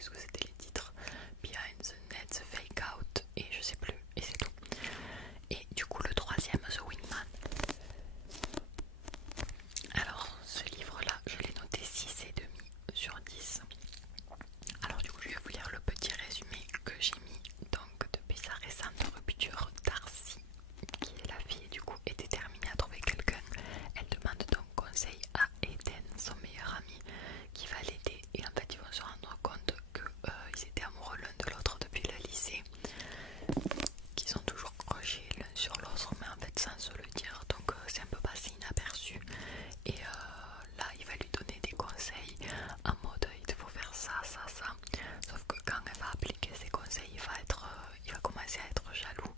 plus ce que c'était les titres. Behind the Net, The Fake Out et je sais plus, et c'est tout. Et du coup le troisième, The Wingman. Alors ce livre là je l'ai noté 6,5 sur 10. Alors du coup je vais vous lire le petit résumé que j'ai mis donc depuis sa récente rupture. Darcy, qui est la fille du coup, est déterminée à trouver quelqu'un. Elle demande donc conseil à Eden, son meilleur ami, qui va l'aider, et en fait ils vont se rendre compte qu'ils étaient amoureux l'un de l'autre depuis le lycée, qu'ils ont toujours croché l'un sur l'autre mais en fait sans se le dire, donc c'est un peu passé inaperçu. Et là il va lui donner des conseils en mode il te faut faire ça, ça, ça, sauf que quand elle va appliquer ses conseils il va commencer à être jaloux,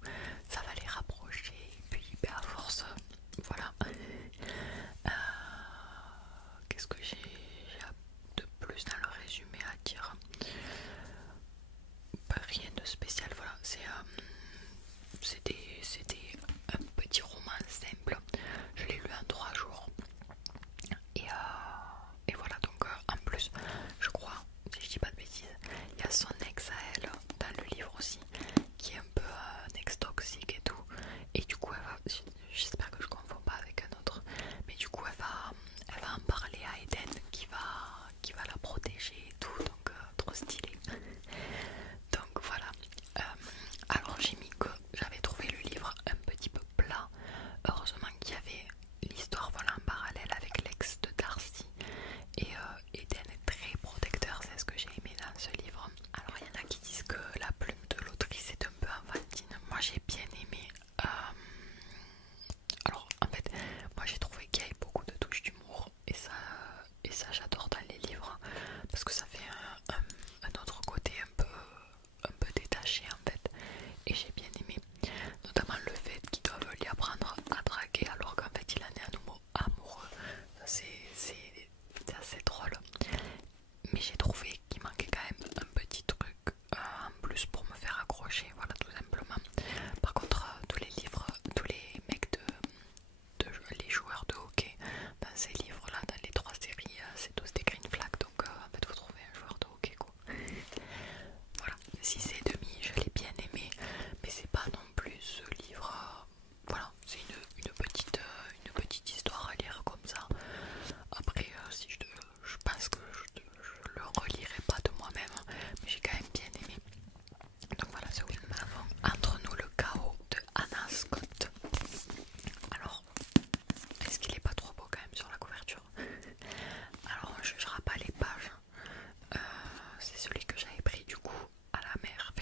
ça va les rapprocher et puis ben, à force voilà. Qu'est-ce que j'ai de plus dans le résumé à dire? Rien de spécial, voilà, c'était un petit roman simple, je l'ai lu en 3 jours et voilà, donc en plus je crois, si je dis pas de bêtises, il y a son ex à elle dans le livre aussi qui est un peu un ex toxique et tout, et du coup j'espère que je confonds pas avec un autre, mais du coup elle va en parler à Eden qui va la protéger et tout, donc trop stylé. Donc voilà. Alors j'ai mis que j'avais trouvé le livre un petit peu plat. Heureusement qu'il y avait l'histoire voilà, en parallèle avec l'ex de Darcy. Et Eden est très protecteur, c'est ce que j'ai aimé dans ce livre. Alors il y en a qui disent que la plume de l'autrice est un peu enfantine. Moi j'ai bien aimé. Alors en fait, moi j'ai trouvé qu'il y avait beaucoup de touches d'humour. Et ça j'adore dans les livres. Parce que ça fait un autre côté un peu détaché en fait, et j'ai bien aimé, notamment le fait qu'ils doivent lui apprendre à draguer alors qu'en fait il en est amoureux. Ça c'est assez drôle, mais j'ai trouvé qu'il manquait quand même un petit truc en plus pour me faire accrocher, voilà, tout simplement. Par contre tous les livres, tous les mecs les joueurs de hockey dans ces livres là, dans les 3 séries, c'est tous des green flags, donc en fait vous trouvez un joueur de hockey quoi. Voilà, 6,5, je l'ai bien aimé, mais c'est pas non plus ce livre, voilà, c'est une petite histoire à lire comme ça. Après, si je pense que je le relirai pas de moi-même, mais j'ai quand même bien aimé. Donc voilà, c'est oui. Entre nous le chaos de Anna Scott. Alors, est-ce qu'il est pas trop beau quand même sur la couverture? Alors, je ne jugerai pas les pages. C'est celui que j'avais pris du coup à la mer,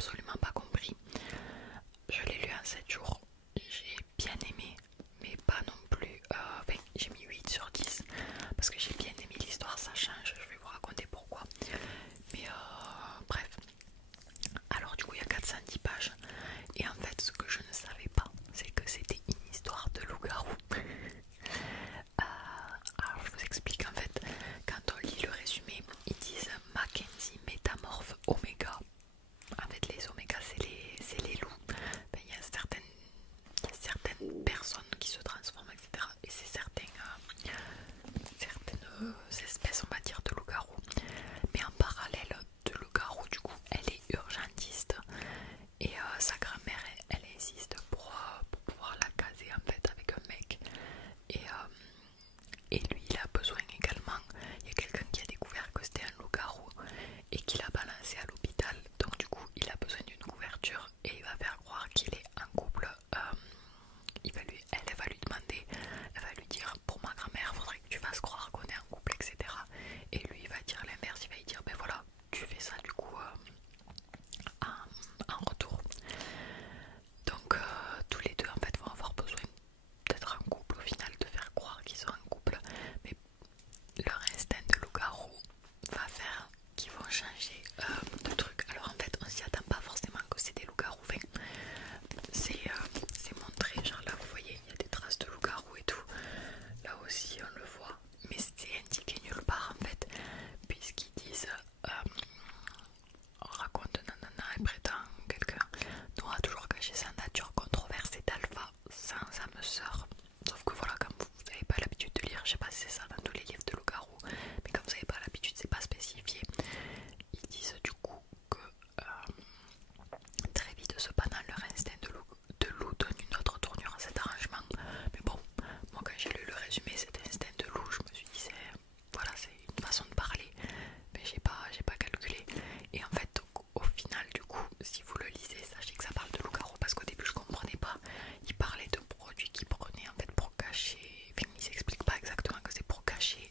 absolument pas compris. Je l'ai lu en 7 jours, j'ai bien aimé, mais pas non plus, enfin j'ai mis 8 sur 10 parce que j'ai bien aimé l'histoire, ça change, je vais vous raconter pourquoi. Mais bref, alors du coup il y a 410 pages et en fait ce que je ne savais pas c'est que c'était une histoire de loup-garou. Alors je vous explique, en fait quand on lit le résumé ils disent Mackenzie métamorphe Oméga. En fait les Oméga c'est les loups. Ben, il y a certaines personnes qui se transforment, etc. Et c'est certaines espèces, on va dire, de loup-garou. Mais en parallèle de loup-garou, du coup, elle est urgentiste. Et sa grand-mère, elle insiste pour pouvoir la caser en fait avec un mec. Et lui, il a besoin également. Il y a quelqu'un qui a découvert que c'était un loup-garou et qui l'a balancé à l'hôpital. Donc du coup, il a besoin d'une couverture et il va faire croire qu'il est en couple. Elle va lui demander, elle va lui dire pour ma grand-mère, faudrait que tu fasses croire qu'on est en couple, etc. Et lui, il va dire l'inverse, il va lui dire ben voilà, tu fais ça du coup en retour. Donc tous les deux en fait vont avoir besoin d'être en couple au final, de faire croire qu'ils sont en couple, mais leur instinct de loup-garou va faire qu'ils vont changer de truc. Alors en fait on s'y attend pas forcément que c'est des loups-garous, enfin, c'est montré, genre là vous voyez il y a des traces de loup-garou et tout, là aussi on le voit, mais c'est indiqué nulle part en fait, puisqu'ils disent on raconte nanana et prétend quelqu'un n'aura toujours caché sa nature controversée d'alpha sans âme sœur. Sauf que voilà, comme vous n'avez pas l'habitude de lire, je sais pas si c'est ça dans tous les livres de loup-garou, mais comme vous n'avez pas l'habitude, c'est pas spécifié. Ils disent du coup que très vite cependant leur instinct de loup donne une autre tournure à cet arrangement. Mais bon, moi quand j'ai lu le résumé, cet instinct de loup, je me suis dit voilà, c'est une façon de parler, mais j'ai pas calculé. Et en fait au final du coup, si vous le lisez, sachez que ça parle de loup-garou, parce qu'au début je comprenais pas. Ils parlaient de produits qu'ils prenaient en fait pour cacher, enfin ils s'expliquent pas exactement que c'est pour cacher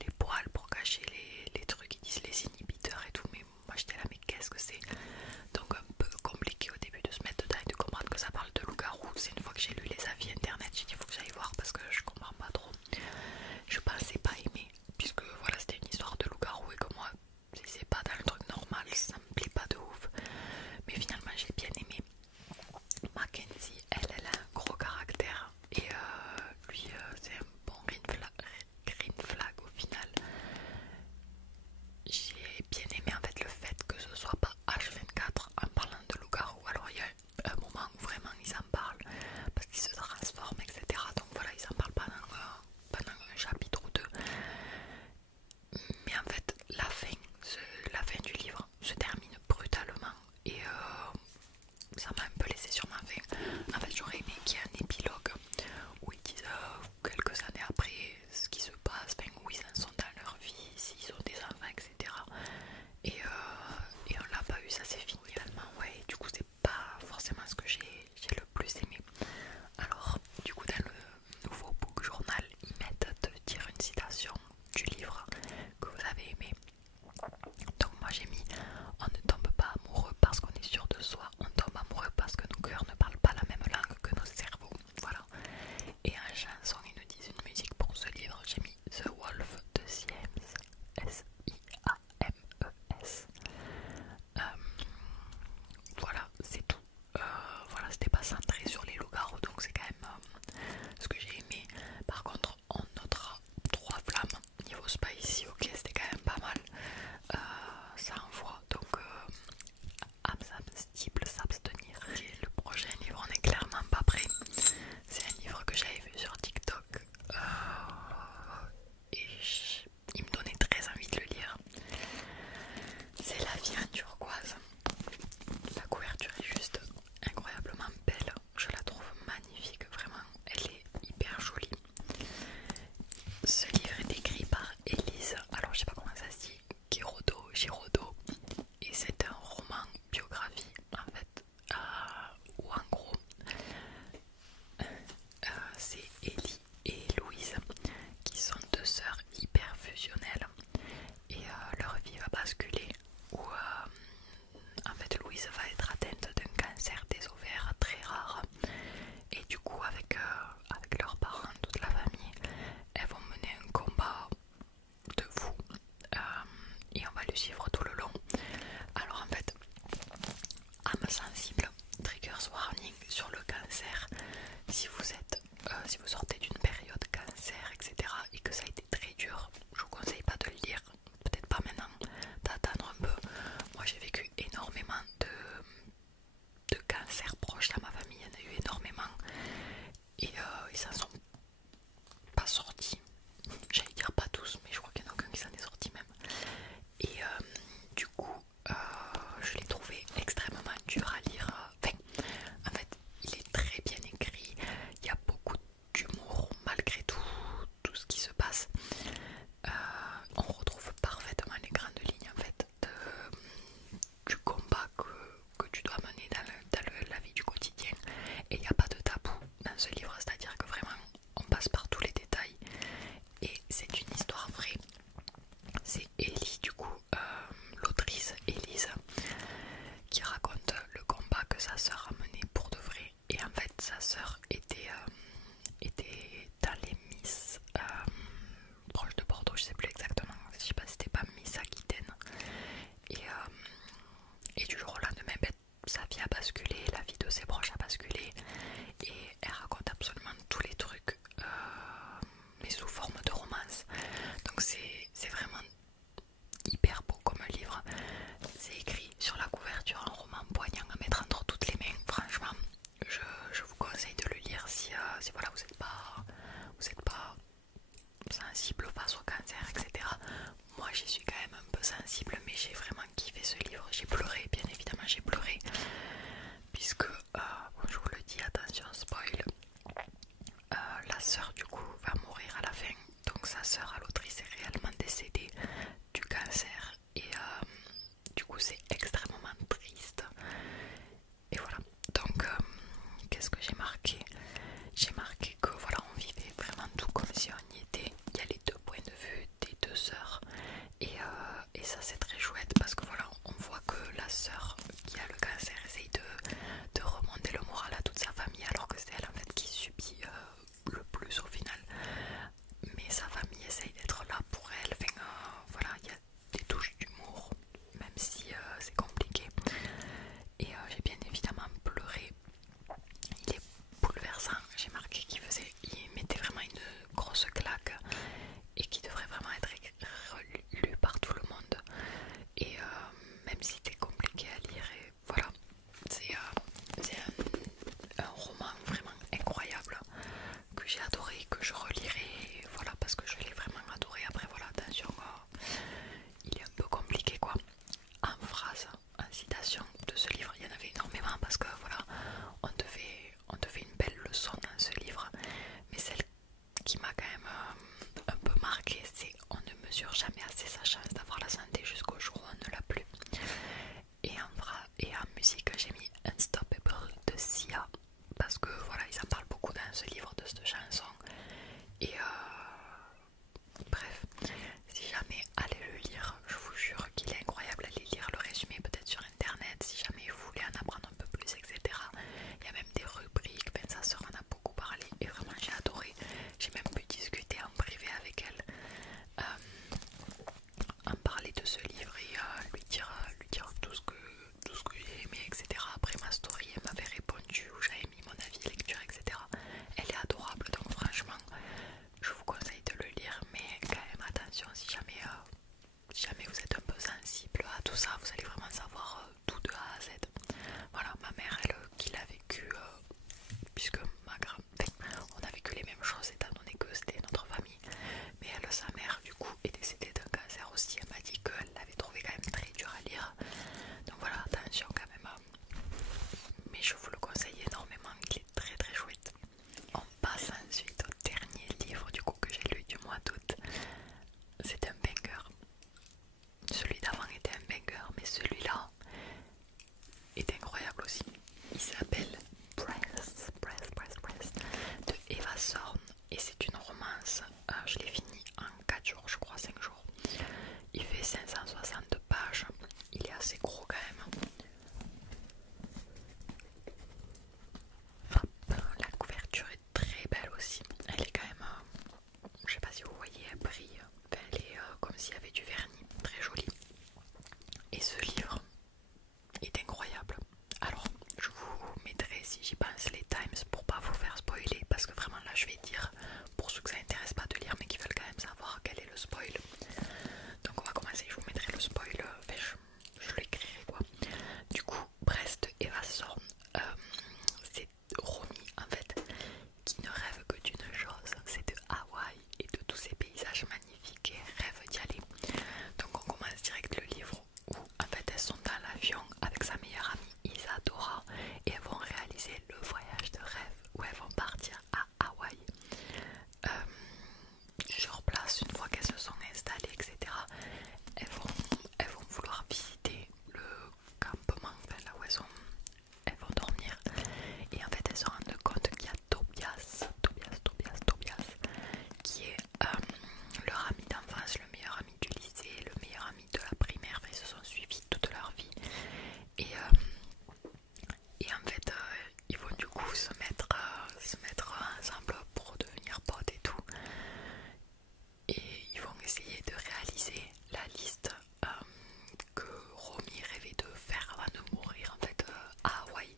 les poils, pour cacher les trucs, ils disent les inhibiteurs et tout, mais moi j'étais là mais qu'est-ce que c'est? Donc un peu compliqué au début si vous sortez d'une période cancer, etc., et que ça a été très dur, je vous conseille pas de le lire. Peut-être pas maintenant, d'attendre un peu. Moi j'ai vécu énormément de cancers proches dans ma famille, il y en a eu énormément. Et ils s'en sont pas sortis. J'allais dire pas tous, mais je crois qu'il y en a aucun qui s'en est sorti même. Et du coup, je l'ai trouvé extrêmement dur à lire. Enfin, en fait, il est très bien écrit. Il y a beaucoup d'humour malgré tout ce qui se passe. On retrouve parfaitement les grandes lignes en fait du combat que tu dois mener dans la vie du quotidien. Et il n'y a pas de tabou dans ce livre, c'est-à-dire que vraiment on passe par tous les détails. Et c'est une histoire vraie. C'est Ellie, du coup, l'autrice Elise, qui raconte le combat que sa sœur a mené pour de vrai. Et en fait, sa sœur était dans les Miss proche de Bordeaux, je sais plus exactement. Je sais pas si c'était pas Miss Aquitaine. Et du jour au lendemain, sa vie a basculé, la vie de ses proches a basculé. Et elle raconte absolument tous les trucs, mais sous forme de romance. Donc c'est vraiment hyper beau comme livre. C'est écrit sur la couverture, un roman poignant à mettre entre toutes les mains. Franchement, je vous conseille de le Dora et elles vont réaliser le voyage de rêve où elles vont partir à Hawaï. Sur place, une fois qu'elles se sont installées, etc., elles vont vouloir visiter le campement, enfin, là où elles vont dormir. Et en fait, elles se rendent compte qu'il y a Tobias, qui est leur ami d'enfance, le meilleur ami du lycée, le meilleur ami de la primaire. Enfin, ils se sont suivis toute leur vie. Et en fait, ils vont du coup se mettre ensemble pour devenir potes et tout. Et ils vont essayer de réaliser la liste que Romy rêvait de faire avant de mourir en fait à Hawaï.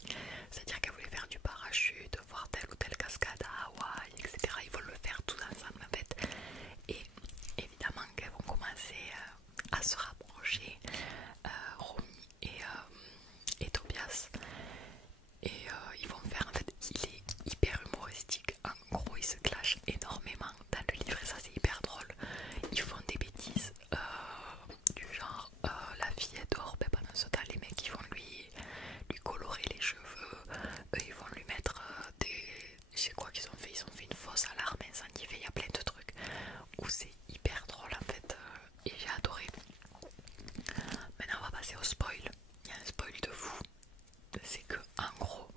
C'est-à-dire qu'elle voulait faire du parachute, voir telle ou telle cascade à Hawaï, etc. Ils vont le faire tous ensemble en fait. Et évidemment qu'elles vont commencer à se rapprocher, Romy et Tobias. Et ils vont faire en fait, il est hyper humoristique. En gros, ils se clashent énormément dans le livre et ça c'est hyper drôle. Ils font des bêtises du genre la fille elle dort, ben pendant ce temps les mecs ils vont lui colorer les cheveux, ils vont lui mettre des... Je sais quoi qu'ils ont fait, ils ont fait une fausse alarme incendie, il y a plein de trucs où c'est hyper drôle en fait et j'ai adoré. Maintenant on va passer au spoil. Il y a un spoil de fou. C'est que en gros